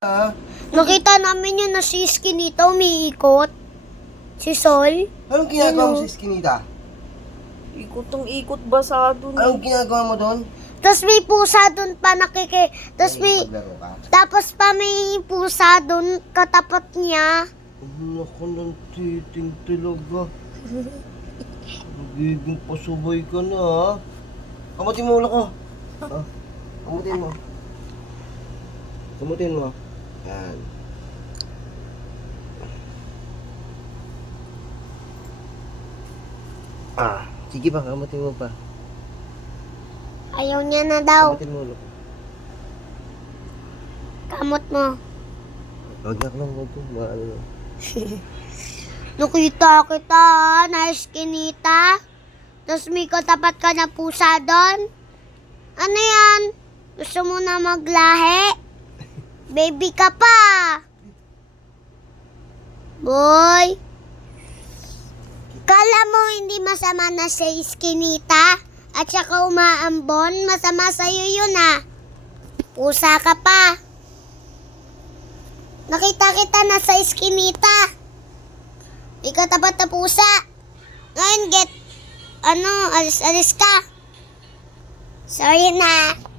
Ah, Nakita namin yun na si Skinita umiikot. Si Sol. anong ginagawa mo sa Skinita? Ikot basado na. Anong ginagawa mo doon? Tapos may pusa doon pa Tapos Nakikipaglaro ka? Tapos pa may pusa doon katapat niya. Naku, ng titing talaga. Nagiging pasubay ka na, ha? Kamutin mo ulo ko. Ah, kamutin mo. Kamutin mo. Yan. Sige pa, kamutin mo pa. Ayaw niya na daw. Kamutin mo ulo ko. Kamot mo. Huwag lang, maano na. Nakita kita na Skinita. Tapos may katapat ka na pusa doon. Ano yan? Gusto mo na maglahi? Baby ka pa. Boy. Kala mo hindi masama na si Skinita? At saka umaambon? Masama sa'yo yun ah. Pusa ka pa. Nakita kita na sa Skinita. May katapat na pusa. Ngayon alis ka. Sorry na.